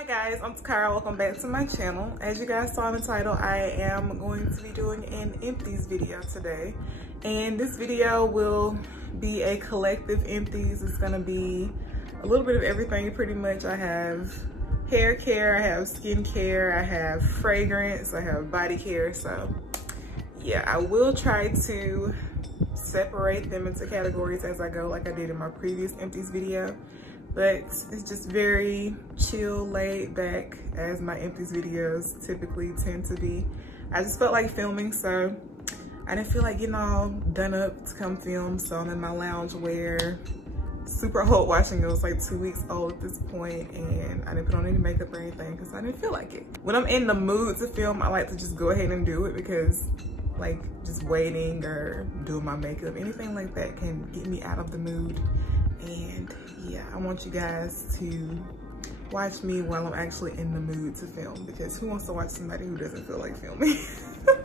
Hi guys, I'm Takara. Welcome back to my channel. As you guys saw in the title, I am going to be doing an empties video today. And this video will be a collective empties. It's gonna be a little bit of everything pretty much. I have hair care, I have skin care, I have fragrance, I have body care. So yeah, I will try to separate them into categories as I go like I did in my previous empties video. But it's just very chill, laid back, as my empties videos typically tend to be. I just felt like filming, so I didn't feel like getting all done up to come film. So I'm in my lounge wear, super old washing. It was like 2 weeks old at this point, and I didn't put on any makeup or anything because I didn't feel like it. When I'm in the mood to film, I like to just go ahead and do it, because like just waiting or doing my makeup, anything like that can get me out of the mood. And yeah, I want you guys to watch me while I'm actually in the mood to film, because who wants to watch somebody who doesn't feel like filming?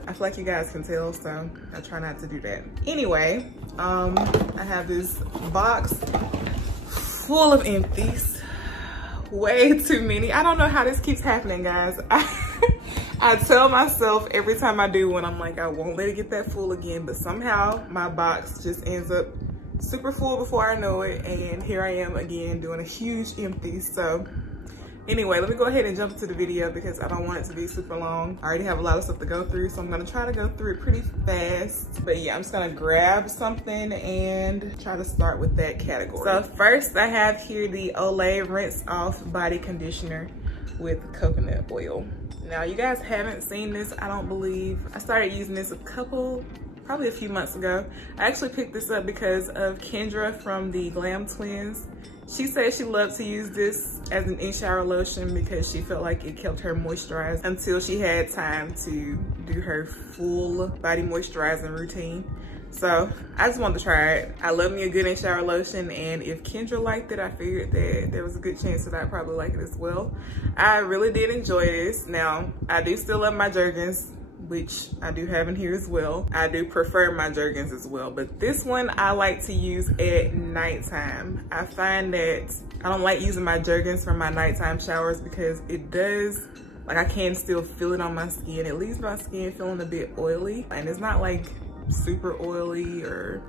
I feel like you guys can tell, so I try not to do that. Anyway, I have this box full of empties, way too many. I don't know how this keeps happening, guys. I tell myself every time I do one, I'm like, I won't let it get that full again, but somehow my box just ends up super full before I know it, and here I am again doing a huge empty. So anyway, let me go ahead and jump into the video because I don't want it to be super long. I already have a lot of stuff to go through, so I'm gonna try to go through it pretty fast. But yeah, I'm just gonna grab something and try to start with that category. So first I have here the Olay Rinse Off Body Conditioner with coconut oil. Now you guys haven't seen this, I don't believe. I started using this probably a few months ago. I actually picked this up because of Kendra from the Glam Twins. She said she loved to use this as an in-shower lotion because she felt like it kept her moisturized until she had time to do her full body moisturizing routine. So I just wanted to try it. I love me a good in-shower lotion, and if Kendra liked it, I figured that there was a good chance that I'd probably like it as well. I really did enjoy this. Now, I do still love my Jergens, which I do have in here as well. I do prefer my Jergens as well, but this one I like to use at nighttime. I find that I don't like using my Jergens for my nighttime showers because it does, like, I can still feel it on my skin. It leaves my skin feeling a bit oily, and it's not like super oily or,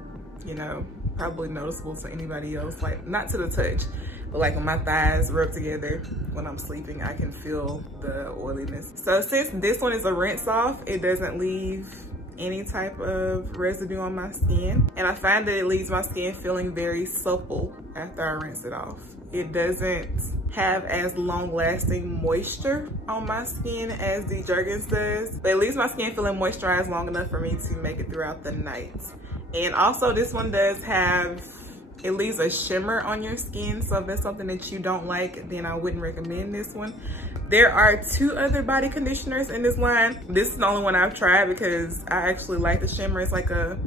you know, probably noticeable to anybody else, like not to the touch. But like when my thighs rub together when I'm sleeping, I can feel the oiliness. So since this one is a rinse off, it doesn't leave any type of residue on my skin. And I find that it leaves my skin feeling very supple after I rinse it off. It doesn't have as long lasting moisture on my skin as the Jergens does, but it leaves my skin feeling moisturized long enough for me to make it throughout the night. And also this one does have, it leaves a shimmer on your skin, so if that's something that you don't like, then I wouldn't recommend this one. There are two other body conditioners in this line. This is the only one I've tried because I actually like the shimmer. It's like a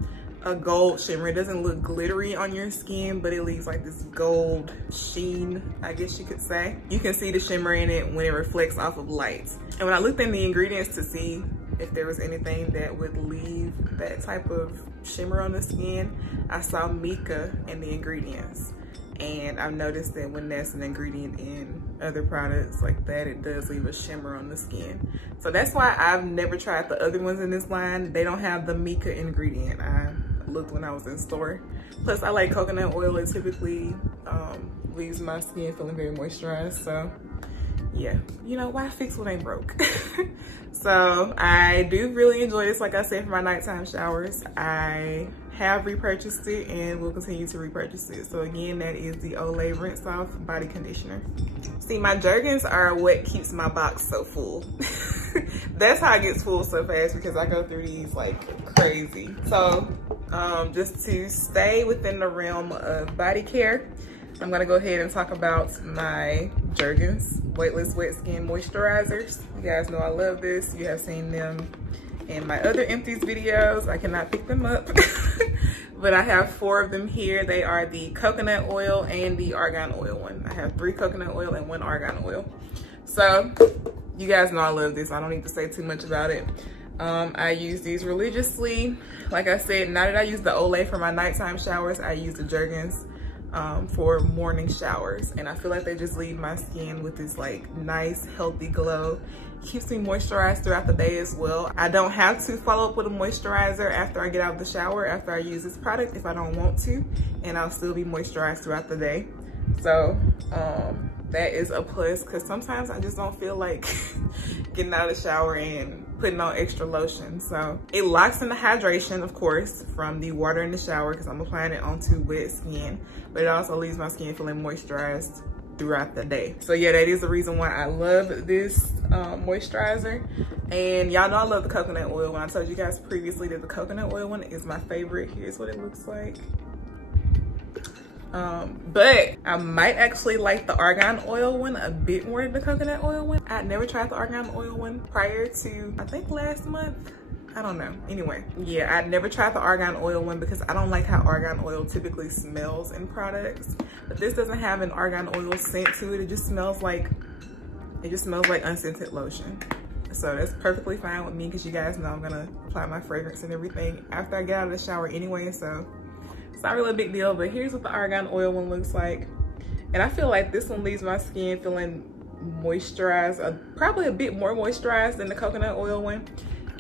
gold shimmer. It doesn't look glittery on your skin, but it leaves like this gold sheen, I guess you could say. You can see the shimmer in it when it reflects off of light. And when I looked in the ingredients to see if there was anything that would leave that type of shimmer on the skin, I saw mica in the ingredients. And I've noticed that when that's an ingredient in other products like that, it does leave a shimmer on the skin. So that's why I've never tried the other ones in this line. They don't have the mica ingredient. I looked when I was in store. Plus I like coconut oil. It typically leaves my skin feeling very moisturized. So yeah, you know, why fix what ain't broke? So I do really enjoy this, like I said, for my nighttime showers. I have repurchased it and will continue to repurchase it. So again, that is the Olay Rinse Off Body Conditioner. See, my Jergens are what keeps my box so full. That's how it gets full so fast, because I go through these like crazy. So just to stay within the realm of body care, I'm gonna go ahead and talk about my Jergens Weightless Wet Skin Moisturizers. You guys know I love this. You have seen them in my other empties videos. I cannot pick them up, but I have 4 of them here. They are the coconut oil and the argan oil one. I have 3 coconut oil and 1 argan oil. So you guys know I love this. I don't need to say too much about it. I use these religiously. Like I said, now that I use the Olay for my nighttime showers, I use the Jergens for morning showers, and I feel like they just leave my skin with this like nice healthy glow. Keeps me moisturized throughout the day as well. I don't have to follow up with a moisturizer after I get out of the shower, after I use this product, if I don't want to, and I'll still be moisturized throughout the day. So that is a plus, because sometimes I just don't feel like getting out of the shower and putting on extra lotion. So it locks in the hydration, of course, from the water in the shower, because I'm applying it onto wet skin, but it also leaves my skin feeling moisturized throughout the day. So yeah, that is the reason why I love this moisturizer. And y'all know I love the coconut oil one. I told you guys previously that the coconut oil one is my favorite. Here's what it looks like. But I might actually like the argan oil one a bit more than the coconut oil one. I had never tried the argan oil one prior to, I think, last month. I don't know. Anyway, yeah, I'd never tried the argan oil one because I don't like how argan oil typically smells in products. But this doesn't have an argan oil scent to it. It just smells like unscented lotion. So that's perfectly fine with me, because you guys know I'm gonna apply my fragrance and everything after I get out of the shower anyway, so it's not really a big deal. But here's what the argan oil one looks like. And I feel like this one leaves my skin feeling moisturized, probably a bit more moisturized than the coconut oil one.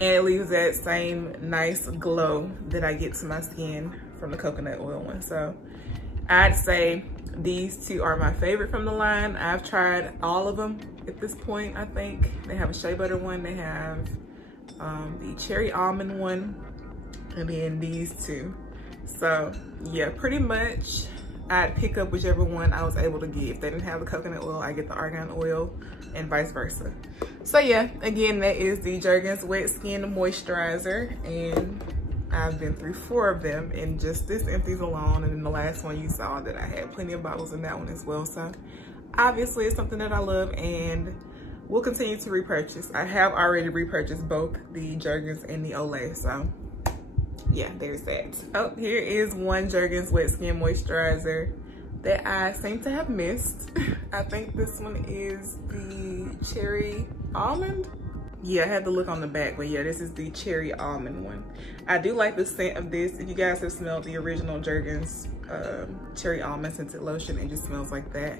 And it leaves that same nice glow that I get to my skin from the coconut oil one. So I'd say these two are my favorite from the line. I've tried all of them at this point, I think. They have a shea butter one, they have the cherry almond one, and then these two. So yeah, pretty much I'd pick up whichever one I was able to get. If they didn't have the coconut oil, I get the argan oil, and vice versa. So yeah, again, that is the Jergens Wet Skin Moisturizer, and I've been through 4 of them in just this empties alone, and then the last one you saw that I had plenty of bottles in that one as well. So obviously it's something that I love and will continue to repurchase. I have already repurchased both the Jergens and the Olay, so yeah, there's that. Oh, here is one Jergens Wet Skin Moisturizer that I seem to have missed. I think this one is the cherry almond. Yeah, I had to look on the back, but yeah, this is the cherry almond one. I do like the scent of this. If you guys have smelled the original Jergens cherry almond scented lotion, it just smells like that.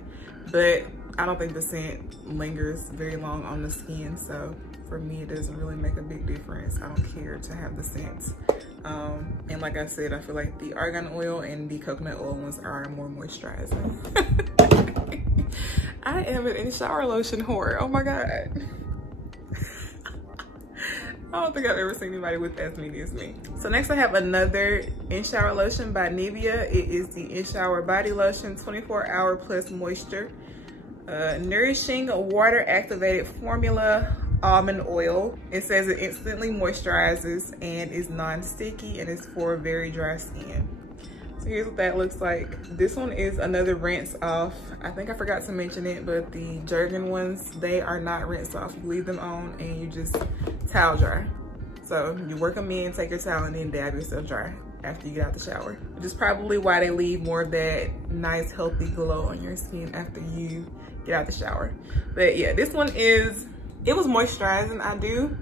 But I don't think the scent lingers very long on the skin, so for me, it doesn't really make a big difference. I don't care to have the scent. And like I said, I feel like the argan oil and the coconut oil ones are more moisturizing. I am an in-shower lotion whore. Oh my God. I don't think I've ever seen anybody with as many as me. So next I have another in-shower lotion by Nivea. It is the in-shower body lotion, 24-hour plus moisture. Nourishing water activated formula almond oil. It says it instantly moisturizes and is non-sticky and is for very dry skin. So here's what that looks like. This one is another rinse off. I think I forgot to mention it, but the Jergens ones, they are not rinse off. You leave them on and you just towel dry. So you work them in, take your towel, and then dab yourself dry after you get out the shower. Which is probably why they leave more of that nice healthy glow on your skin after you get out the shower. But yeah, this one is, it was moisturizing. I do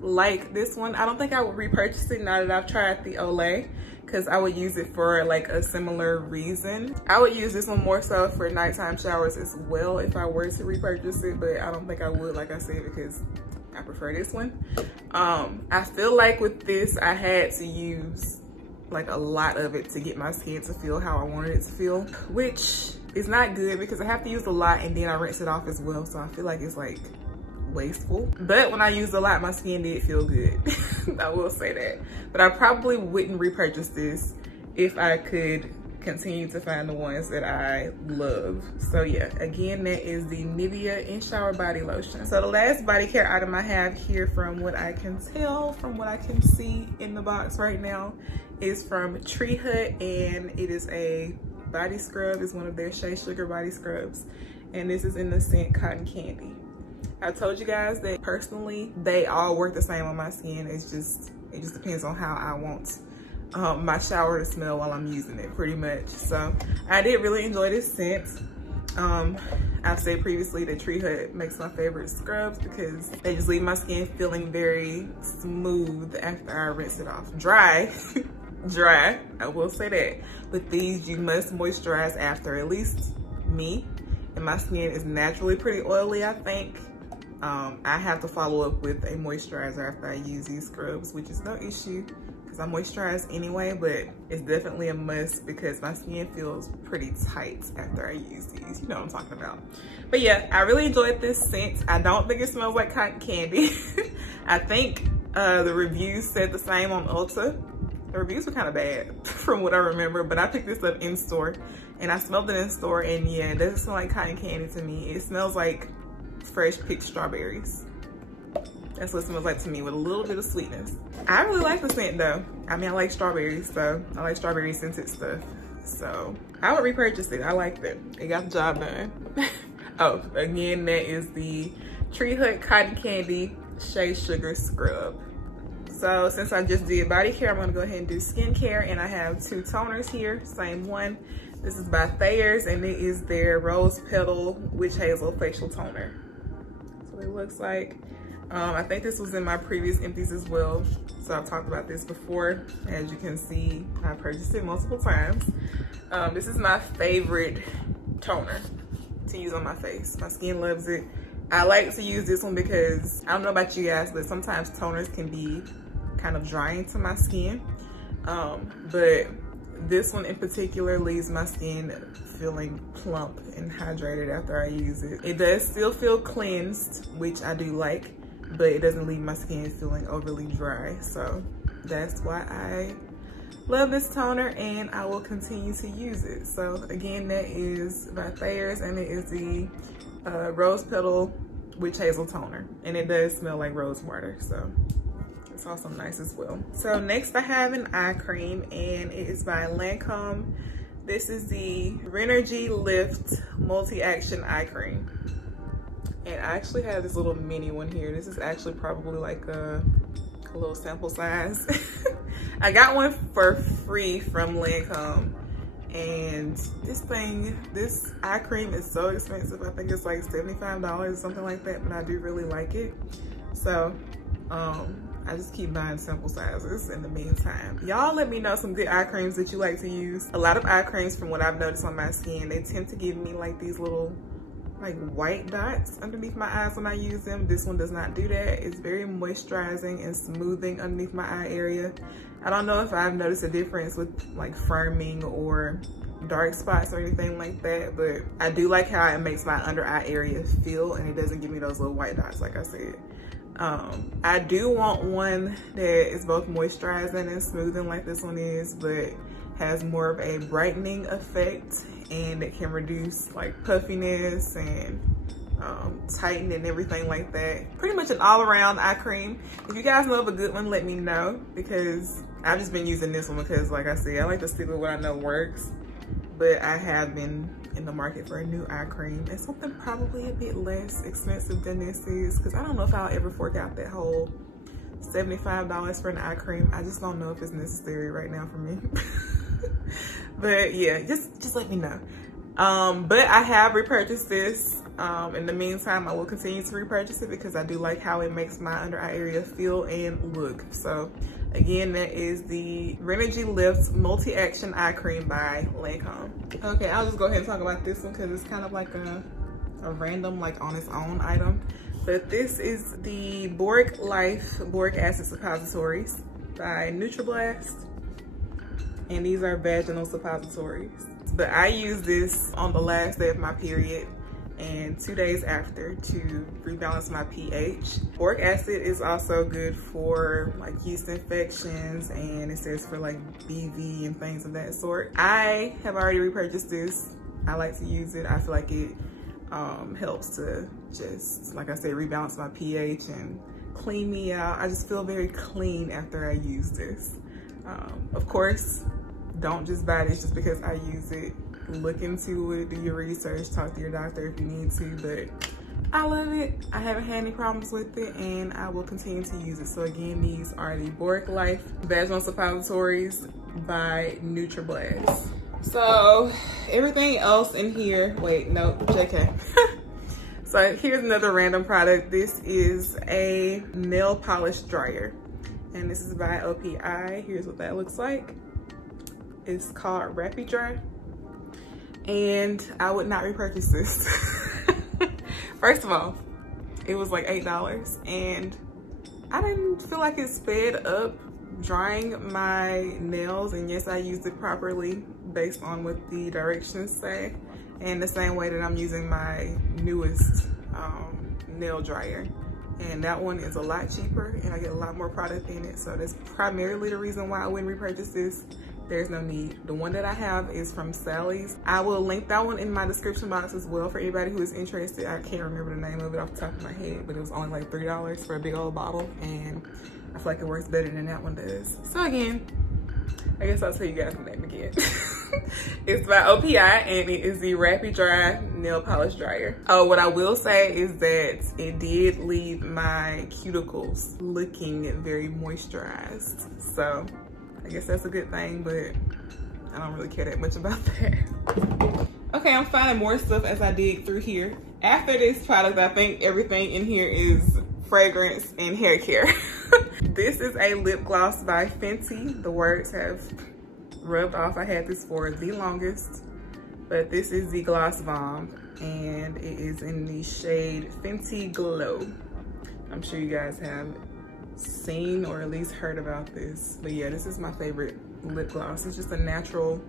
like this one. I don't think I would repurchase it now that I've tried the Olay, because I would use it for like a similar reason. I would use this one more so for nighttime showers as well if I were to repurchase it, but I don't think I would, like I said, because I prefer this one. I feel like with this, I had to use like a lot of it to get my skin to feel how I wanted it to feel, which is not good because I have to use a lot and then I rinse it off as well. So I feel like it's like wasteful. But when I used a lot, my skin did feel good. I will say that. But I probably wouldn't repurchase this if I could continue to find the ones that I love. So yeah, again, that is the Nivea in-shower body lotion. So the last body care item I have here, from what I can tell, from what I can see in the box right now, is from Tree Hut, and it is a body scrub. It's one of their Shea Sugar body scrubs, and this is in the scent Cotton Candy. I told you guys that personally, they all work the same on my skin. It just depends on how I want my shower to smell while I'm using it, pretty much. So I did really enjoy this scent. I've said previously that Tree Hut makes my favorite scrubs because they just leave my skin feeling very smooth after I rinse it off. Dry, dry, I will say that. But these you must moisturize after. At least me, and my skin is naturally pretty oily, I think. I have to follow up with a moisturizer after I use these scrubs, which is no issue because I moisturize anyway, but it's definitely a must because my skin feels pretty tight after I use these. You know what I'm talking about. But yeah, I really enjoyed this scent. I don't think it smells like cotton candy. I think the reviews said the same on Ulta. The reviews were kind of bad from what I remember, but I picked this up in store and I smelled it in store, and yeah, it doesn't smell like cotton candy to me. It smells like fresh picked strawberries. That's what it smells like to me, with a little bit of sweetness. I really like the scent though. I mean, I like strawberries, so I like strawberry scented stuff. So I would repurchase it. I liked it. It got the job done. Oh, again, that is the Tree Hut Cotton Candy Shea Sugar Scrub. So since I just did body care, I'm gonna go ahead and do skincare, and I have two toners here, same one. This is by Thayers, and it is their Rose Petal Witch Hazel Facial Toner. So it looks like. I think this was in my previous empties as well. So I've talked about this before. As you can see, I purchased it multiple times. This is my favorite toner to use on my face. My skin loves it. I like to use this one because, I don't know about you guys, but sometimes toners can be kind of drying to my skin. But this one in particular leaves my skin feeling plump and hydrated after I use it. It does still feel cleansed, which I do like, but it doesn't leave my skin feeling overly dry. So that's why I love this toner, and I will continue to use it. So again, that is by Thayers, and it is the Rose Petal Witch Hazel Toner, and it does smell like rose water, so it's also nice as well. So next I have an eye cream, and it is by Lancome. This is the Renergy Lift Multi-Action Eye Cream. And I actually have this little mini one here. This is actually probably like a little sample size. I got one for free from Lancome. And this eye cream is so expensive. I think it's like $75 or something like that, but I do really like it. So I just keep buying sample sizes in the meantime. Y'all let me know some good eye creams that you like to use. A lot of eye creams, from what I've noticed on my skin, they tend to give me like these little like white dots underneath my eyes when I use them. This one does not do that. It's very moisturizing and smoothing underneath my eye area. I don't know if I've noticed a difference with like firming or dark spots or anything like that, but I do like how it makes my under eye area feel, and it doesn't give me those little white dots like I said. I do want one that is both moisturizing and smoothing like this one is, but has more of a brightening effect, and it can reduce like puffiness and tighten and everything like that. Pretty much an all-around eye cream. If you guys know of a good one, let me know, because I've just been using this one because, like I said, I like to stick with what I know works. But I have been in the market for a new eye cream, and something probably a bit less expensive than this is, because I don't know if I'll ever fork out that whole $75 for an eye cream. I just don't know if it's necessary right now for me. But yeah, just let me know. But I have repurchased this. In the meantime, I will continue to repurchase it because I do like how it makes my under eye area feel and look. So again, that is the Renergy Lift Multi-Action Eye Cream by Lancome. Okay, I'll just go ahead and talk about this one because it's kind of like a random, like on its own item. But this is the Boric Life Boric Acid Suppositories by Nutriblast. And these are vaginal suppositories. But I use this on the last day of my period and 2 days after to rebalance my pH. Boric acid is also good for like yeast infections, and it says for like BV and things of that sort. I have already repurchased this. I like to use it. I feel like it helps to just, like I said, rebalance my pH and clean me out. I just feel very clean after I use this. Of course, don't just buy this just because I use it. Look into it, do your research, talk to your doctor if you need to, but I love it. I haven't had any problems with it, and I will continue to use it. So again, these are the Boric Life Vaginal Suppositories by Nutriblast. So everything else in here, wait, no, JK. So here's another random product. This is a nail polish dryer, and this is by OPI. Here's what that looks like. It's called Rapid Dry, and I would not repurchase this. First of all, it was like $8, and I didn't feel like it sped up drying my nails. And yes, I used it properly based on what the directions say, and the same way that I'm using my newest nail dryer. And that one is a lot cheaper and I get a lot more product in it. So that's primarily the reason why I wouldn't repurchase this. There's no need. The one that I have is from Sally's. I will link that one in my description box as well for anybody who is interested. I can't remember the name of it off the top of my head, but it was only like $3 for a big old bottle, and I feel like it works better than that one does. So again, I guess I'll tell you guys the name again. It's by OPI, and it is the Rapid Dry Nail Polish Dryer. Oh, what I will say is that it did leave my cuticles looking very moisturized. So I guess that's a good thing, but I don't really care that much about that. Okay, I'm finding more stuff as I dig through here. After this product, I think everything in here is fragrance and hair care. This is a lip gloss by Fenty. The words have rubbed off. I had this for the longest, but this is the Gloss Bomb, and it is in the shade Fenty Glow. I'm sure you guys have seen or at least heard about this, but yeah, this is my favorite lip gloss. It's just a natural,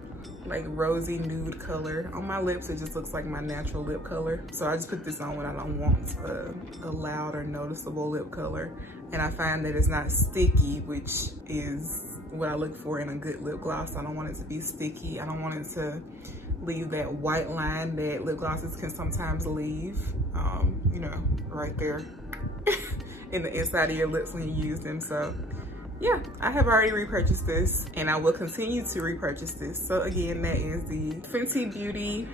like, rosy nude color. On my lips, it just looks like my natural lip color. So I just put this on when I don't want a loud or noticeable lip color. And I find that it's not sticky, which is what I look for in a good lip gloss. I don't want it to be sticky. I don't want it to leave that white line that lip glosses can sometimes leave, you know, right there in the inside of your lips when you use them. So yeah, I have already repurchased this, and I will continue to repurchase this. So again, that is the Fenty Beauty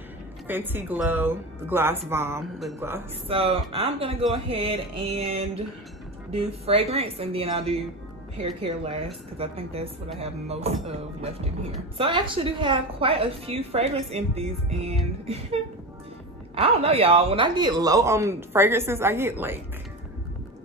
Fenty Glow Gloss Bomb lip gloss. So I'm gonna go ahead and do fragrance, and then I'll do hair care last, because I think that's what I have most of left in here. So I actually do have quite a few fragrance empties, and I don't know, y'all, when I get low on fragrances, I get like,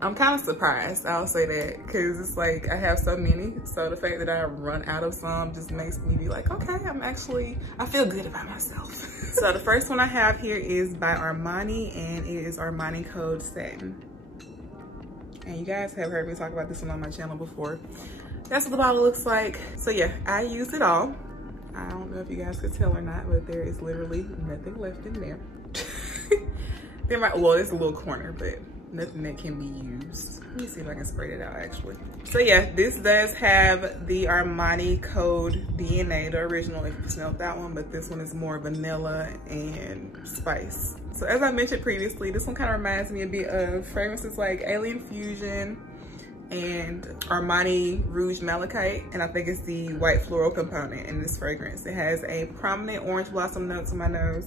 I'm kind of surprised, I'll say that, because it's like I have so many. So the fact that I run out of some just makes me be like, okay, I feel good about myself. So the first one I have here is by Armani, and it is Armani Code Satin. And you guys have heard me talk about this one on my channel before. That's what the bottle looks like. So yeah, I used it all. I don't know if you guys could tell or not, but there is literally nothing left in there. Well, it's a little corner, but nothing that can be used. Let me see if I can spray it out actually. So yeah, this does have the Armani Code DNA, the original, if you smelled that one, but this one is more vanilla and spice. So as I mentioned previously, this one kind of reminds me a bit of fragrances like Alien Fusion and Armani Rouge Malachite, and I think it's the white floral component in this fragrance. It has a prominent orange blossom note to my nose,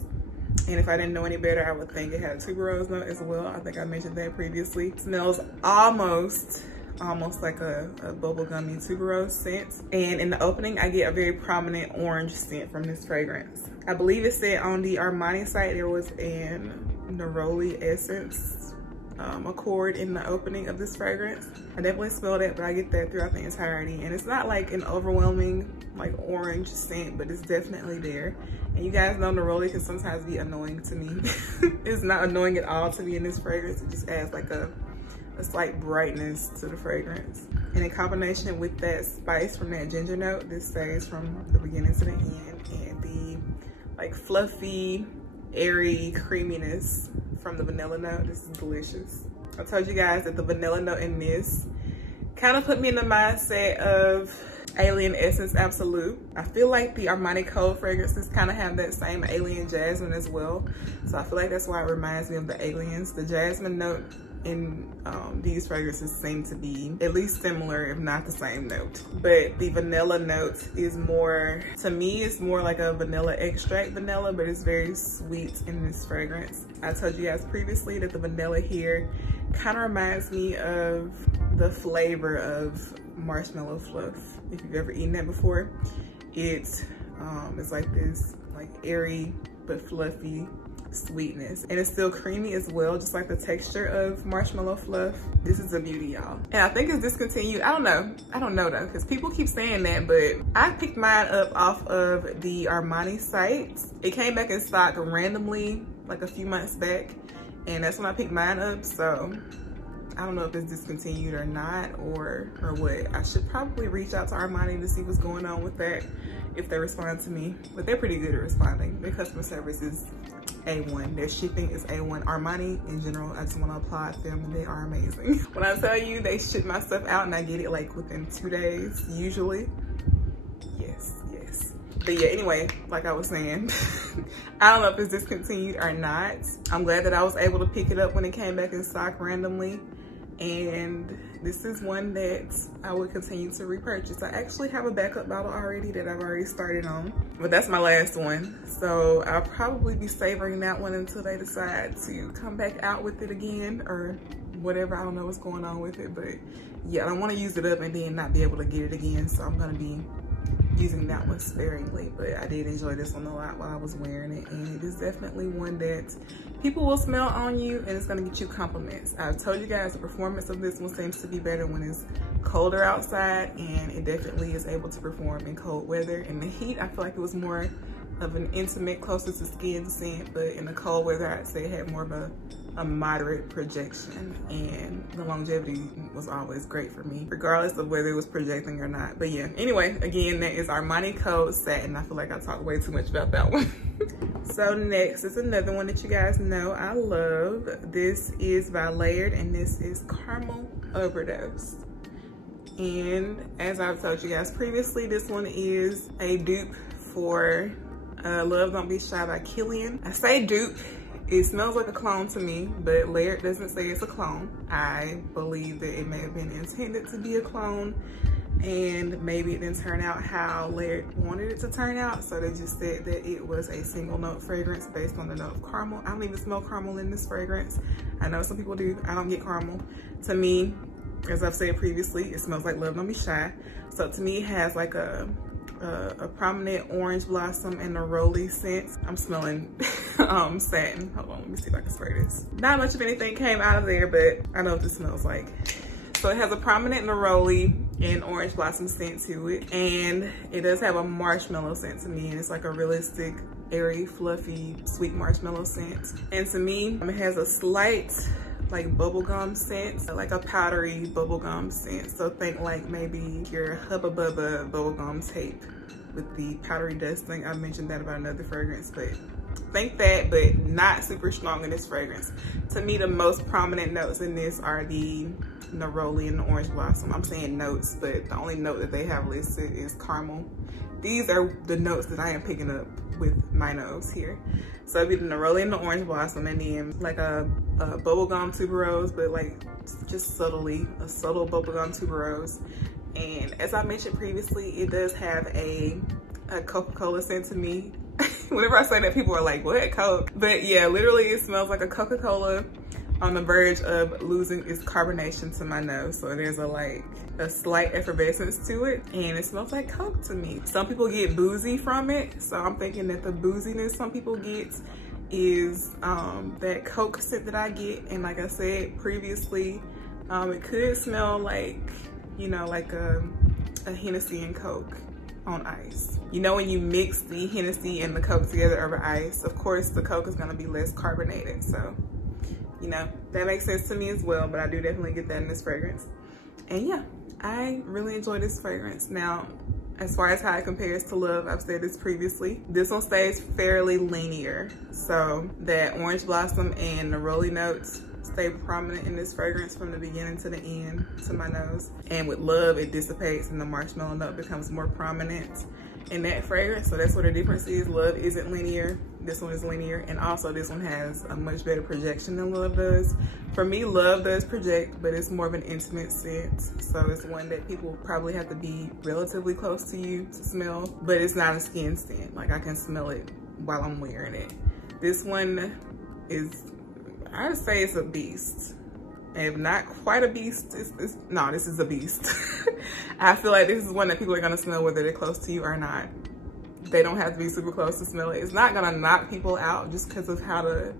and if I didn't know any better, I would think it had a tuberose note as well. I think I mentioned that previously. It smells almost like a bubblegummy tuberose scent. And in the opening, I get a very prominent orange scent from this fragrance. I believe it said on the Armani site there was an neroli essence accord in the opening of this fragrance. I definitely smelled it, but I get that throughout the entirety. And it's not like an overwhelming like orange scent, but it's definitely there. And you guys know neroli can sometimes be annoying to me. It's not annoying at all to me in this fragrance. It just adds like a slight brightness to the fragrance. And in combination with that spice from that ginger note, this stays from the beginning to the end. And the like fluffy, airy creaminess from the vanilla note, this is delicious. I told you guys that the vanilla note in this kind of put me in the mindset of Alien Essence Absolute. I feel like the Armani Code fragrances kind of have that same alien jasmine as well. So I feel like that's why it reminds me of the aliens. The jasmine note in these fragrances seem to be at least similar, if not the same note. But the vanilla note is more, to me, it's more like a vanilla extract vanilla, but it's very sweet in this fragrance. I told you guys previously that the vanilla here kind of reminds me of the flavor of marshmallow fluff. If you've ever eaten that before, it's like this like airy but fluffy sweetness, and it's still creamy as well, just like the texture of Marshmallow Fluff. This is a beauty, y'all. And I think it's discontinued. I don't know though, because people keep saying that, but I picked mine up off of the Armani site. It came back in stock randomly like a few months back, and that's when I picked mine up. So I don't know if it's discontinued or not, or what. I should probably reach out to Armani to see what's going on with that, if they respond to me. But they're pretty good at responding. Their customer service is A1. Their shipping is A1. Armani in general, I just want to applaud them. They are amazing. When I tell you they ship my stuff out and I get it like within 2 days, usually. Yes. But yeah, anyway, like I was saying, I don't know if it's discontinued or not. I'm glad that I was able to pick it up when it came back in stock randomly. And this is one that I would continue to repurchase. I actually have a backup bottle already that I've already started on, but that's my last one. So I'll probably be savoring that one until they decide to come back out with it again or whatever. I don't know what's going on with it, but yeah, I don't want to use it up and then not be able to get it again. So I'm gonna be using that one sparingly, but I did enjoy this one a lot while I was wearing it, and it is definitely one that people will smell on you and it's gonna get you compliments. I've told you guys the performance of this one seems to be better when it's colder outside, and it definitely is able to perform in cold weather. In the heat, I feel like it was more of an intimate, closer to skin scent, but in the cold weather, I'd say it had more of a moderate projection, and the longevity was always great for me, regardless of whether it was projecting or not. But yeah, anyway, again, that is Armani Code Satin. I feel like I talked way too much about that one. So next is another one that you guys know I love. This is by Layered, and this is Caramel Overdose. And as I've told you guys previously, this one is a dupe for Love Don't Be Shy by Kilian. I say dupe, it smells like a clone to me, but Layered doesn't say it's a clone. I believe that it may have been intended to be a clone, and maybe it didn't turn out how Layered wanted it to turn out. So they just said that it was a single note fragrance based on the note of caramel. I don't even smell caramel in this fragrance. I know some people do. I don't get caramel. To me, as I've said previously, it smells like Love Don't Be Shy. So to me, it has like a prominent orange blossom and a neroli scent. I'm smelling satin. Hold on, let me see if I can spray this. Not much of anything came out of there, but I know what this smells like. So it has a prominent neroli and orange blossom scent to it, and it does have a marshmallow scent to me, and it's like a realistic, airy, fluffy, sweet marshmallow scent. And to me, it has a slight like bubblegum scent, like a powdery bubblegum scent. So think like maybe your Hubba Bubba bubblegum tape with the powdery dusting. I mentioned that about another fragrance, but think that, but not super strong in this fragrance. To me, the most prominent notes in this are the neroli and the orange blossom. I'm saying notes, but the only note that they have listed is caramel. These are the notes that I am picking up with my nose here. So it'd be the neroli and the orange blossom, and then like a bubblegum tuberose, but like just subtly, a subtle bubblegum tuberose. And as I mentioned previously, it does have a Coca-Cola scent to me. Whenever I say that, people are like, what, Coke? But yeah, literally it smells like a Coca-Cola on the verge of losing its carbonation to my nose. So there's a slight effervescence to it, and it smells like Coke to me. Some people get boozy from it, so I'm thinking that the booziness some people get is that Coke scent that I get. And like I said previously, it could smell like, you know, like a Hennessy and Coke on ice. You know, when you mix the Hennessy and the Coke together over ice, of course the Coke is gonna be less carbonated. So, you know, that makes sense to me as well, but I do definitely get that in this fragrance. And yeah, I really enjoy this fragrance. Now, as far as how it compares to Love, I've said this previously, this one stays fairly linear. So that orange blossom and neroli notes stay prominent in this fragrance from the beginning to the end to my nose. And with Love, it dissipates and the marshmallow note becomes more prominent in that fragrance. So that's what the difference is. Love isn't linear, this one is linear, and also this one has a much better projection than Love does. For me, Love does project, but it's more of an intimate scent. So it's one that people probably have to be relatively close to you to smell, but it's not a skin scent. Like, I can smell it while I'm wearing it. This one is, I'd say it's a beast. If not quite a beast, no, this is a beast. I feel like this is one that people are gonna smell whether they're close to you or not. they don't have to be super close to smell it. It's not gonna knock people out just because of how the,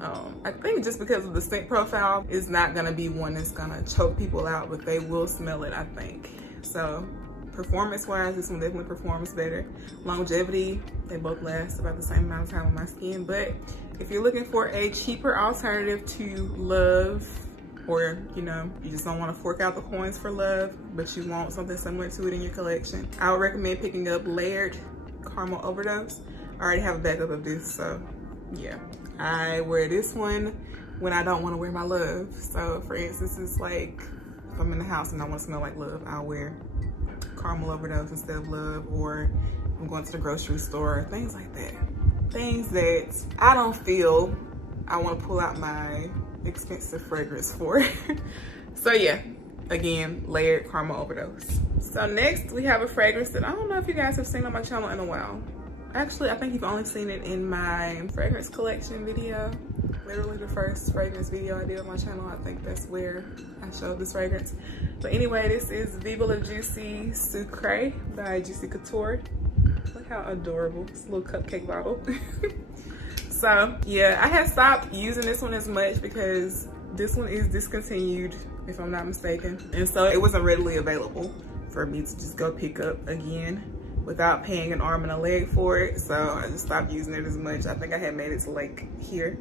I think just because of the scent profile, it's not gonna be one that's gonna choke people out, but they will smell it, I think. So performance-wise, this one definitely performs better. Longevity, they both last about the same amount of time on my skin. But if you're looking for a cheaper alternative to Love, or you know, you just don't want to fork out the coins for Love, but you want something similar to it in your collection, I would recommend picking up Layered Caramel Overdose. I already have a backup of this, so yeah. I wear this one when I don't want to wear my Love. So for instance, it's like if I'm in the house and I want to smell like Love, I'll wear Caramel Overdose instead of Love, or I'm going to the grocery store, things like that. Things that I don't feel I want to pull out my expensive fragrance for. So yeah, again, Layered Caramel Overdose. So next we have a fragrance that I don't know if you guys have seen on my channel in a while. Actually, I think you've only seen it in my fragrance collection video. Literally the first fragrance video I did on my channel. I think that's where I showed this fragrance. But anyway, this is Viva La Juicy Sucre by Juicy Couture. Look how adorable. It's a little cupcake bottle. So yeah, I had stopped using this one as much because this one is discontinued, if I'm not mistaken. And so it wasn't readily available for me to just go pick up again without paying an arm and a leg for it. So I just stopped using it as much. I think I had made it to like here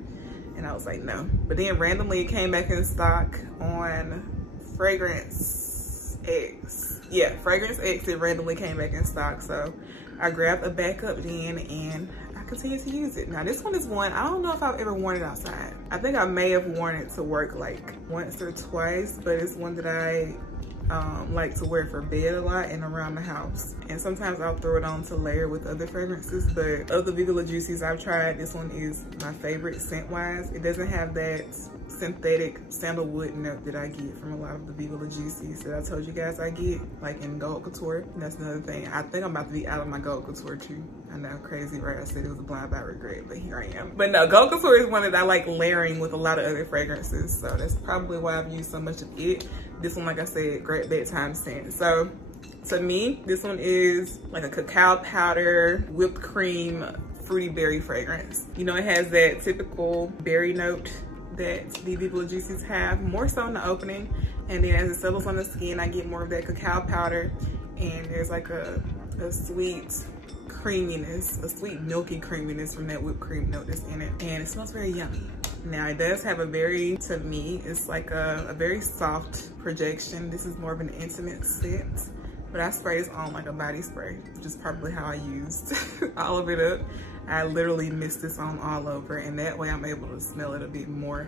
and I was like, no. But then randomly it came back in stock on Fragrance X. Yeah, Fragrance X, it randomly came back in stock. So I grabbed a backup then and I continue to use it. Now this one is one, I don't know if I've ever worn it outside. I think I may have worn it to work like once or twice, but it's one that I like to wear for bed a lot and around the house. And sometimes I'll throw it on to layer with other fragrances, but of the Viva La Juicy's I've tried, this one is my favorite scent wise. It doesn't have that synthetic sandalwood note that I get from a lot of the Viva La Juicy's that I told you guys I get, like in Gold Couture. And that's another thing. I think I'm about to be out of my Gold Couture too. I know, crazy, right? I said it was a blind by regret, but here I am. But no, Gold Couture is one that I like layering with a lot of other fragrances. So that's probably why I've used so much of it. This one, like I said, great bedtime scent. So to me, this one is like a cacao powder, whipped cream, fruity berry fragrance. You know, it has that typical berry note that the Viva La Juicy's have, more so in the opening. And then as it settles on the skin, I get more of that cacao powder. And there's like a sweet creaminess, a sweet milky creaminess from that whipped cream note that's in it. And it smells very yummy. Now it does have a very, to me, it's like a very soft projection. This is more of an intimate scent, but I spray this on like a body spray, which is probably how I used all of it up. I literally mist this on all over, and that way I'm able to smell it a bit more.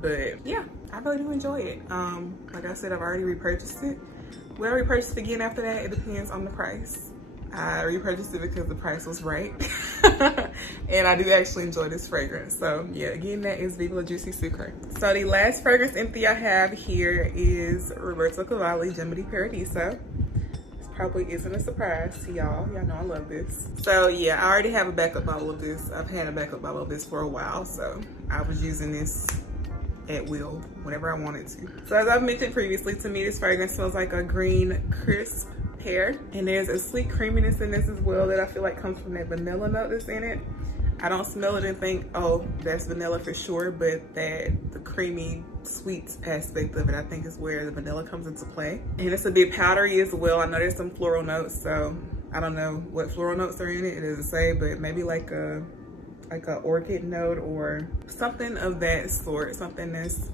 But yeah, I really do enjoy it. Like I said, I've already repurchased it. Will I repurchase it again after that? It depends on the price. I repurchased it because the price was right. And I do actually enjoy this fragrance. So yeah, again, that is Viva La Juicy Sucre. So the last fragrance empty I have here is Roberto Cavalli Gem di Paradiso. This probably isn't a surprise to y'all. Y'all know I love this. So yeah, I already have a backup bottle of this. I've had a backup bottle of this for a while. So I was using this at will whenever I wanted to. So as I've mentioned previously, to me this fragrance smells like a green crisp pear, and there's a sweet creaminess in this as well that I feel like comes from that vanilla note that's in it. I don't smell it and think, oh, that's vanilla for sure, but that the creamy sweet aspect of it, I think, is where the vanilla comes into play. And it's a bit powdery as well. I know there's some floral notes, so I don't know what floral notes are in it. It doesn't say, but maybe like a orchid note or something of that sort, something that's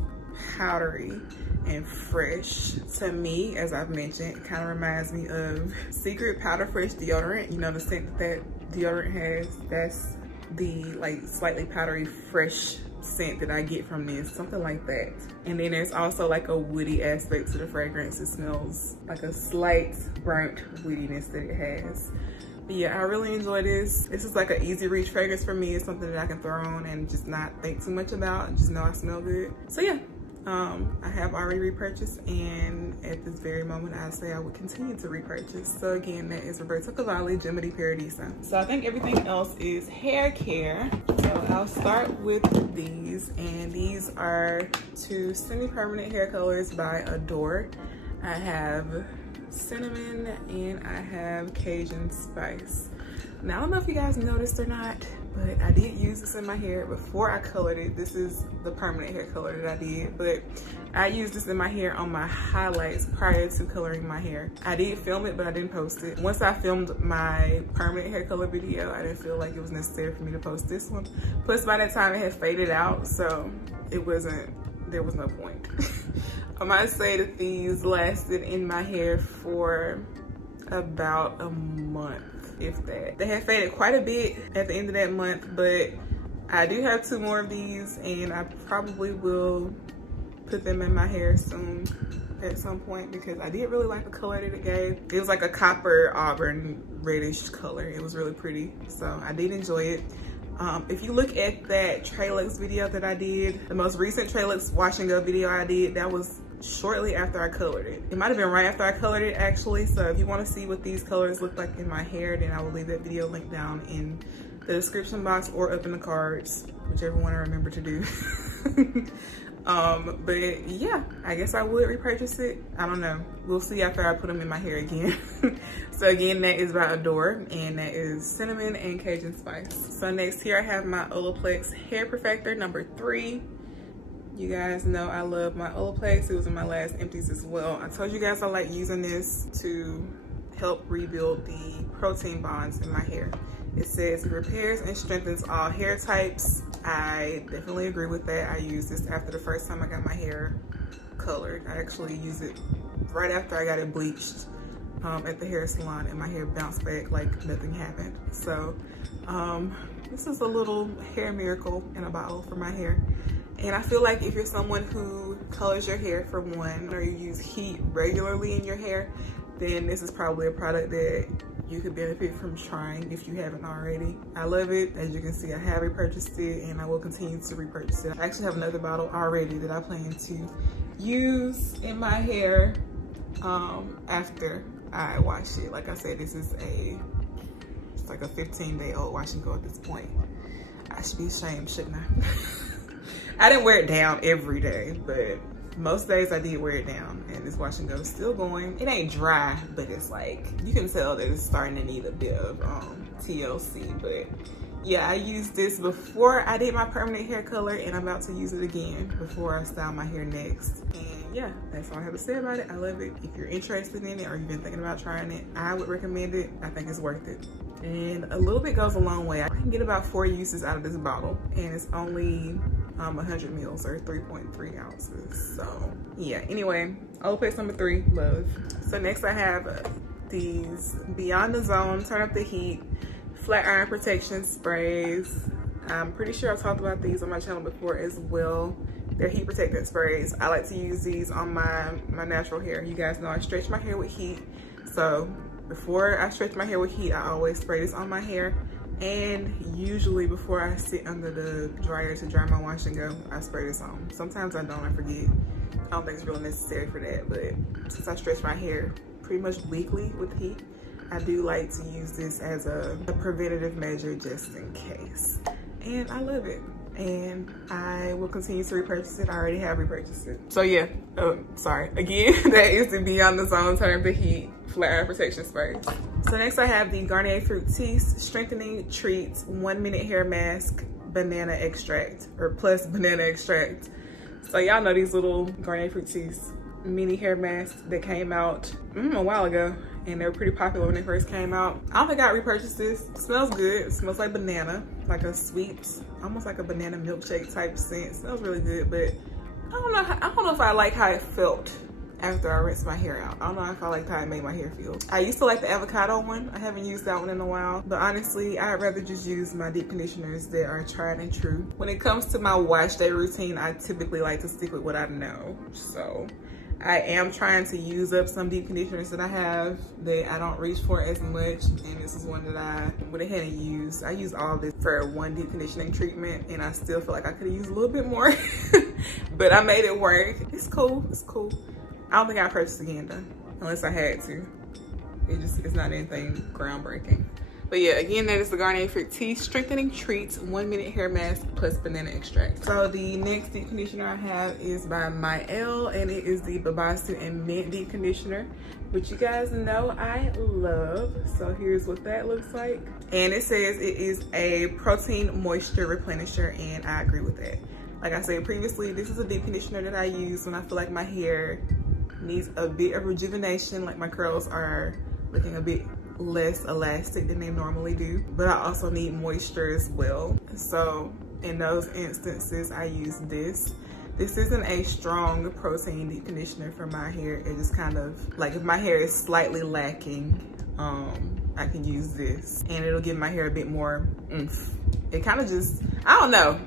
powdery and fresh. To me, as I've mentioned, it kind of reminds me of Secret Powder Fresh deodorant. You know, the scent that deodorant has, that's the like slightly powdery fresh scent that I get from this, something like that. And then there's also like a woody aspect to the fragrance. It smells like a slight burnt woodiness that it has. But yeah, I really enjoy this. This is like an easy reach fragrance for me. It's something that I can throw on and just not think too much about and just know I smell good. So yeah, I have already repurchased, and at this very moment I say I would continue to repurchase. So again, that is Roberto Cavalli Gem di Paradiso. So I think everything else is hair care. So I'll start with these, and these are two semi-permanent hair colors by Adore. I have cinnamon and I have Cajun spice. Now I don't know if you guys noticed or not, but I did use this in my hair before I colored it. This is the permanent hair color that I did, but I used this in my hair on my highlights prior to coloring my hair. I did film it, but I didn't post it. Once I filmed my permanent hair color video, I didn't feel like it was necessary for me to post this one. Plus by that time it had faded out, so there was no point. I might say that these lasted in my hair for about a month, if that. They had faded quite a bit at the end of that month, but I do have 2 more of these and I probably will put them in my hair soon at some point because I did really like the color that it gave. It was like a copper auburn reddish color. It was really pretty, so I did enjoy it. If you look at that Tralux video that I did, the most recent Tralux wash and go video I did, that was shortly after I colored it. It might have been right after I colored it actually, so if you want to see what these colors look like in my hair, then I will leave that video link down in the description box or up in the cards, whichever one I remember to do. But yeah, I guess I would repurchase it. I don't know. We'll see after I put them in my hair again. So again, that is by Adore, and that is cinnamon and Cajun spice. So next here I have my Olaplex Hair Perfector number 3. You guys know I love my Olaplex. It was in my last empties as well. I told you guys I like using this to help rebuild the protein bonds in my hair. It says it repairs and strengthens all hair types. I definitely agree with that. I used this after the first time I got my hair colored. I actually used it right after I got it bleached at the hair salon, and my hair bounced back like nothing happened. So this is a little hair miracle in a bottle for my hair. And I feel like if you're someone who colors your hair for one, or you use heat regularly in your hair, then this is probably a product that you could benefit from trying if you haven't already. I love it. As you can see, I have repurchased it and I will continue to repurchase it. I actually have another bottle already that I plan to use in my hair after I wash it. Like I said, this is it's like a 15-day-old wash and go at this point. I should be ashamed, shouldn't I? I didn't wear it down every day, but most days I did wear it down, and this wash and go is still going. It ain't dry, but it's like, you can tell that it's starting to need a bit of TLC. But yeah, I used this before I did my permanent hair color, and I'm about to use it again before I style my hair next. And yeah, that's all I have to say about it. I love it. If you're interested in it or you've been thinking about trying it, I would recommend it. I think it's worth it. And a little bit goes a long way. I can get about 4 uses out of this bottle, and it's only 100 mils or 3.3 ounces. So yeah, anyway, Olaplex number 3, love. So next I have these Beyond the Zone Turn Up the Heat Flat Iron Protection Sprays. I'm pretty sure I've talked about these on my channel before as well. They're heat protectant sprays. I like to use these on my natural hair. You guys know I stretch my hair with heat. So before I stretch my hair with heat, I always spray this on my hair. And usually before I sit under the dryer to dry my wash and go, I spray this on. Sometimes I don't, I forget. I don't think it's really necessary for that, but since I stretch my hair pretty much weekly with heat, I do like to use this as a preventative measure just in case. And I love it. And I will continue to repurchase it. I already have repurchased it. So yeah, sorry. Again, that is the Beyond the Zone Turn Up the Heat Flat Iron Protection Spray. So next I have the Garnier Fructis Strengthening Treats 1 Minute Hair Mask Banana Extract, or plus banana extract. So y'all know these little Garnier Fructis mini hair masks that came out a while ago, and they were pretty popular when they first came out. I don't think I repurchased this. It smells good. It smells like banana, like a sweet, almost like a banana milkshake type scent. It smells really good, but I don't know if I like how it felt after I rinsed my hair out. I don't know if I liked how it made my hair feel. I used to like the avocado one. I haven't used that one in a while, but honestly, I'd rather just use my deep conditioners that are tried and true. When it comes to my wash day routine, I typically like to stick with what I know. So I am trying to use up some deep conditioners that I have that I don't reach for as much, and this is one that I went ahead and used. I used all this for one deep conditioning treatment, and I still feel like I could have used a little bit more, but I made it work. It's cool, it's cool. I don't think I'll purchase again though, unless I had to. It's not anything groundbreaking. But yeah, again, that is the Garnier Fructis Strengthening Treats 1 Minute Hair Mask plus banana extract. So the next deep conditioner I have is by Mielle, and it is the Babassu and Mint Deep Conditioner, which you guys know I love. So here's what that looks like. And it says it is a protein moisture replenisher, and I agree with that. Like I said previously, this is a deep conditioner that I use when I feel like my hair needs a bit of rejuvenation, like my curls are looking a bit less elastic than they normally do, but I also need moisture as well. So in those instances, I use this. This isn't a strong protein deep conditioner for my hair. It just kind of, like if my hair is slightly lacking, I can use this and it'll give my hair a bit more oomph. It kind of just, I don't know.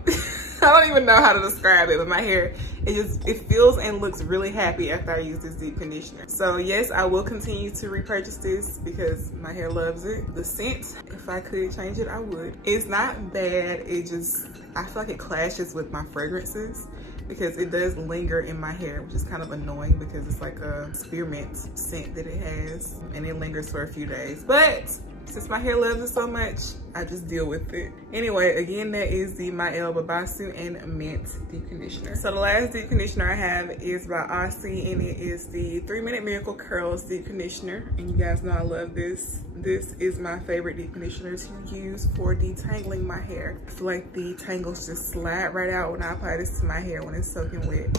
I don't even know how to describe it, but my hair, it feels and looks really happy after I use this deep conditioner. So yes, I will continue to repurchase this because my hair loves it. The scent, if I could change it, I would. It's not bad, it just, I feel like it clashes with my fragrances because it does linger in my hair, which is kind of annoying because it's like a spearmint scent that it has and it lingers for a few days. But since my hair loves it so much, I just deal with it. Anyway, again, that is the Mielle Babassu and Mint Deep Conditioner. So the last deep conditioner I have is by Aussie, and it is the 3 Minute Miracle Curls Deep Conditioner. And you guys know I love this. This is my favorite deep conditioner to use for detangling my hair. I feel like the tangles just slide right out when I apply this to my hair when it's soaking wet.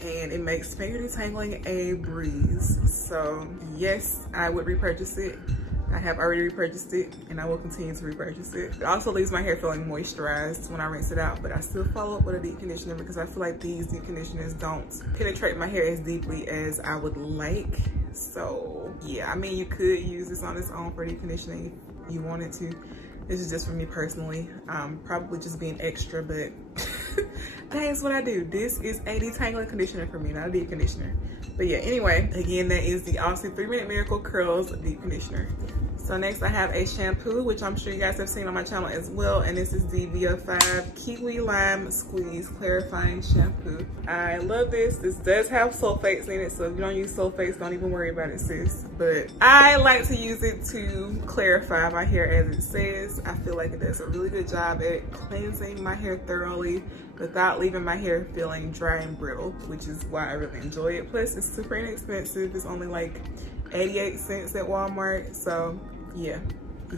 And it makes finger detangling a breeze. So yes, I would repurchase it. I have already repurchased it and I will continue to repurchase it. It also leaves my hair feeling moisturized when I rinse it out, but I still follow up with a deep conditioner because I feel like these deep conditioners don't penetrate my hair as deeply as I would like. So yeah, I mean, you could use this on its own for deep conditioning if you wanted to. This is just for me personally. Probably just being extra, but that is what I do. This is a detangling conditioner for me, not a deep conditioner. But yeah, anyway, again, that is the Aussie 3 Minute Miracle Curls Deep Conditioner. So next I have a shampoo, which I'm sure you guys have seen on my channel as well. And this is the VO5 Kiwi Lime Squeeze Clarifying Shampoo. I love this. This does have sulfates in it, so if you don't use sulfates, don't even worry about it, sis. But I like to use it to clarify my hair as it says. I feel like it does a really good job at cleansing my hair thoroughly without leaving my hair feeling dry and brittle, which is why I really enjoy it. Plus, it's super inexpensive. It's only like 88 cents at Walmart. So yeah,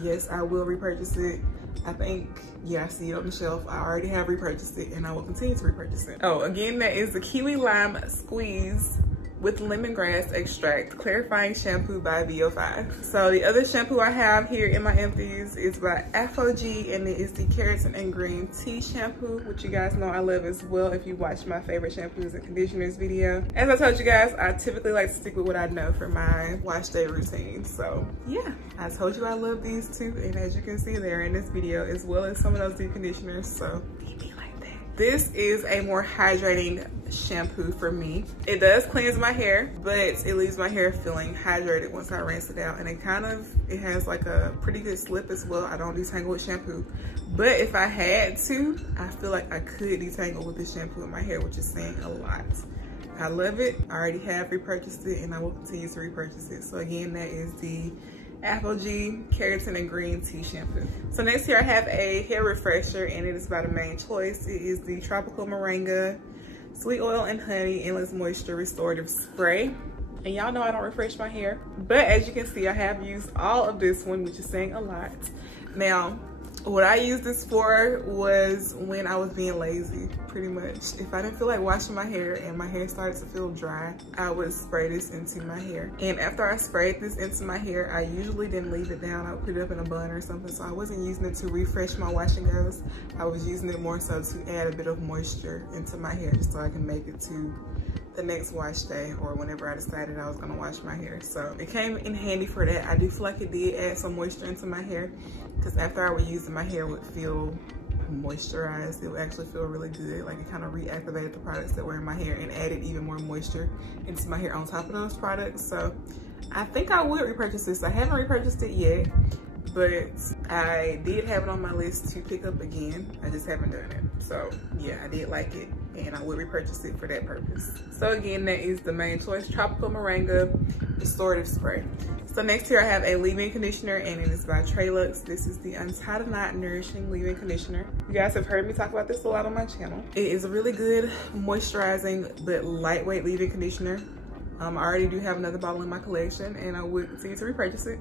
yes, I will repurchase it. I think, yeah, I see it on the shelf. I already have repurchased it and I will continue to repurchase it. Oh, again, that is the Kiwi Lime Squeeze with lemongrass extract clarifying shampoo by VO5. So the other shampoo I have here in my empties is by ApHogee, and it is the Keratin and Green Tea Shampoo, which you guys know I love as well if you watch my favorite shampoos and conditioners video. As I told you guys, I typically like to stick with what I know for my wash day routine. So yeah, I told you I love these two, and as you can see, they're in this video as well as some of those deep conditioners. So this is a more hydrating shampoo for me. It does cleanse my hair, but it leaves my hair feeling hydrated once I rinse it out. And it has like a pretty good slip as well. I don't detangle with shampoo, but if I had to, I feel like I could detangle with this shampoo in my hair, which is saying a lot. I love it. I already have repurchased it and I will continue to repurchase it. So again, that is the ApHogee Keratin and Green Tea Shampoo. So next here I have a hair refresher, and it is by the Main Choice. It is the Tropical Moringa Sweet Oil and Honey Endless Moisture Restorative Spray. And y'all know I don't refresh my hair, but as you can see, I have used all of this one, which is saying a lot. Now, what I used this for was when I was being lazy, pretty much. If I didn't feel like washing my hair and my hair started to feel dry, I would spray this into my hair. And after I sprayed this into my hair, I usually didn't leave it down. I would put it up in a bun or something. So I wasn't using it to refresh my washing goes. I was using it more so to add a bit of moisture into my hair so I can make it to the next wash day or whenever I decided I was gonna wash my hair. So it came in handy for that. I do feel like it did add some moisture into my hair, because after I would use it, my hair would feel moisturized. It would actually feel really good. Like it kind of reactivated the products that were in my hair and added even more moisture into my hair on top of those products. So I think I would repurchase this. I haven't repurchased it yet, but I did have it on my list to pick up again. I just haven't done it. So yeah, I did like it and I would repurchase it for that purpose. So again, that is the Main Choice Tropical Moringa Restorative Spray. So next here I have a leave-in conditioner, and it is by Trelux. This is the Untie the Knot Nourishing Leave-In Conditioner. You guys have heard me talk about this a lot on my channel. It is a really good moisturizing but lightweight leave-in conditioner. I already do have another bottle in my collection, and I would continue to repurchase it.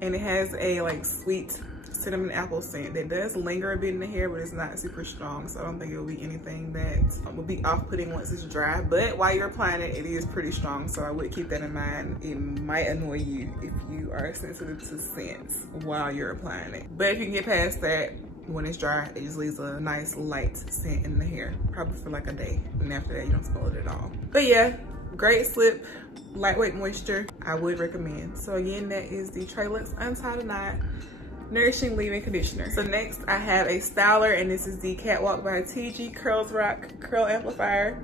And it has a like sweet cinnamon apple scent that does linger a bit in the hair, but it's not super strong, so I don't think it will be anything that will be off-putting once it's dry. But while you're applying it, it is pretty strong, so I would keep that in mind. It might annoy you if you are sensitive to scents while you're applying it, but if you can get past that, when it's dry, it just leaves a nice light scent in the hair, probably for like a day, and after that you don't smell it at all. But yeah, great slip, lightweight moisture, I would recommend. So again, that is the Trelux Untie the Knot Nourishing Leave-In Conditioner. So next I have a styler, and this is the Catwalk by TG Curls Rock Curl Amplifier,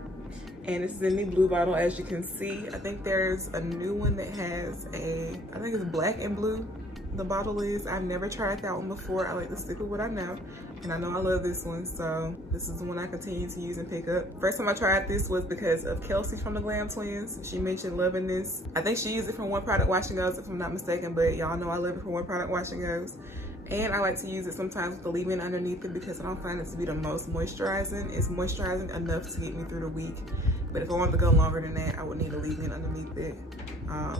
and this is in the blue bottle. As you can see, I think there's a new one that has a, I think it's black and blue, the bottle is. I've never tried that one before. I like to stick with what I know, and I know I love this one, so this is the one I continue to use and pick up. First time I tried this was because of Kelsey from the Glam Twins. She mentioned loving this. I think she used it from One Product Wash and Goes, if I'm not mistaken, but y'all know I love it from One Product Wash and Goes. And I like to use it sometimes with the leave-in underneath it because I don't find it to be the most moisturizing. It's moisturizing enough to get me through the week, but if I want to go longer than that, I would need a leave-in underneath it.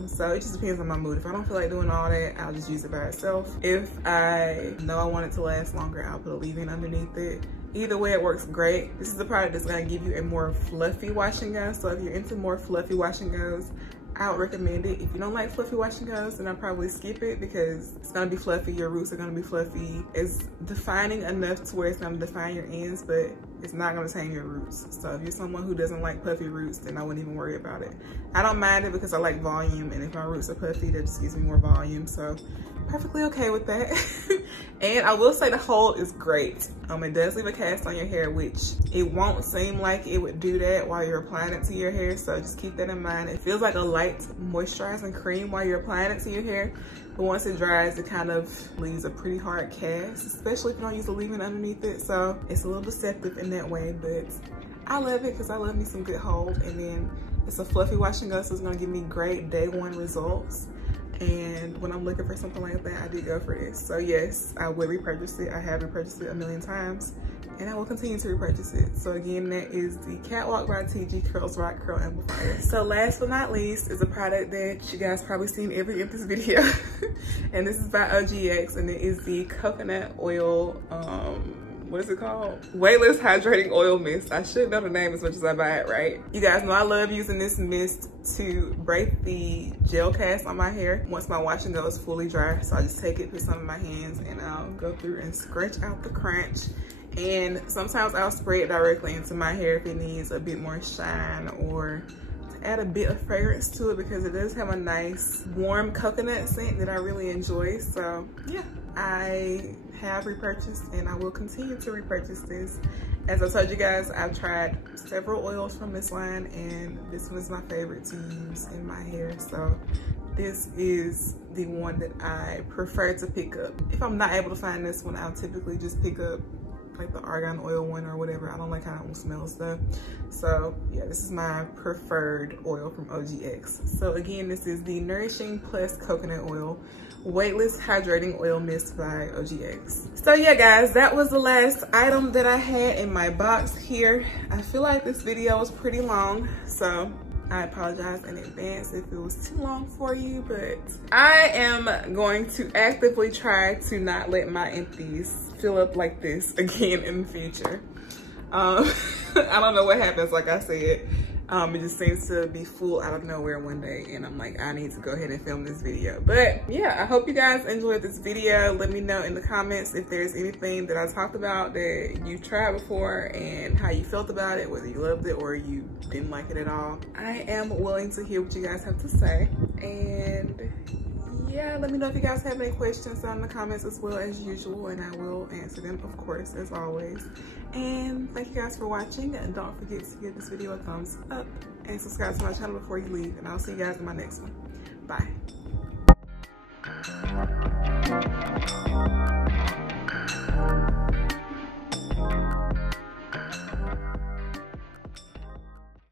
So it just depends on my mood. If I don't feel like doing all that, I'll just use it by itself. If I know I want it to last longer, I'll put a leave-in underneath it. Either way, it works great. This is the product that's gonna give you a more fluffy wash and go. So if you're into more fluffy wash and goes, I would recommend it. If you don't like fluffy wash and goes, then I'll probably skip it because it's gonna be fluffy, your roots are gonna be fluffy. It's defining enough to where it's gonna define your ends, but it's not gonna tame your roots. So if you're someone who doesn't like puffy roots, then I wouldn't even worry about it. I don't mind it because I like volume, and if my roots are puffy, that just gives me more volume. So perfectly okay with that. And I will say the hold is great. It does leave a cast on your hair, which it won't seem like it would do that while you're applying it to your hair, so just keep that in mind. It feels like a light moisturizing cream while you're applying it to your hair, but once it dries, it kind of leaves a pretty hard cast, especially if you don't use the leave-in underneath it. So it's a little deceptive in that way, but I love it because I love me some good hold. And then it's a fluffy wash and go, so it's gonna give me great day one results. And when I'm looking for something like that, I did go for this. So yes, I would repurchase it. I have repurchased it a million times, and I will continue to repurchase it. So again, that is the Catwalk by TG Curls Rock Curl Amplifier. So last but not least is a product that you guys probably seen every in this video. And this is by OGX, and it is the coconut oil, what is it called? Weightless Hydrating Oil Mist. I should know the name as much as I buy it, right? You guys know I love using this mist to break the gel cast on my hair once my wash and go is fully dry. So I just take it, put some in my hands, and I'll go through and scratch out the crunch. And sometimes I'll spray it directly into my hair if it needs a bit more shine, or to add a bit of fragrance to it, because it does have a nice warm coconut scent that I really enjoy. So yeah, I have repurchased, and I will continue to repurchase this. As I told you guys, I've tried several oils from this line, and this one is my favorite to use in my hair. So this is the one that I prefer to pick up. If I'm not able to find this one, I'll typically just pick up like the argan oil one or whatever. I don't like how that one smells though. So yeah, this is my preferred oil from OGX. So again, this is the Nourishing Plus Coconut Oil Weightless Hydrating Oil Mist by OGX. So yeah guys, that was the last item that I had in my box here. I feel like this video was pretty long, so I apologize in advance if it was too long for you, but I am going to actively try to not let my empties fill up like this again in the future. I don't know what happens, like I said. It just seems to be full out of nowhere one day, and I'm like, I need to go ahead and film this video. But yeah, I hope you guys enjoyed this video. Let me know in the comments if there's anything that I talked about that you tried before and how you felt about it, whether you loved it or you didn't like it at all. I am willing to hear what you guys have to say. And yeah, let me know if you guys have any questions down in the comments as well as usual, and I will answer them, of course, as always. And thank you guys for watching, and don't forget to give this video a thumbs up and subscribe to my channel before you leave, and I'll see you guys in my next one. Bye.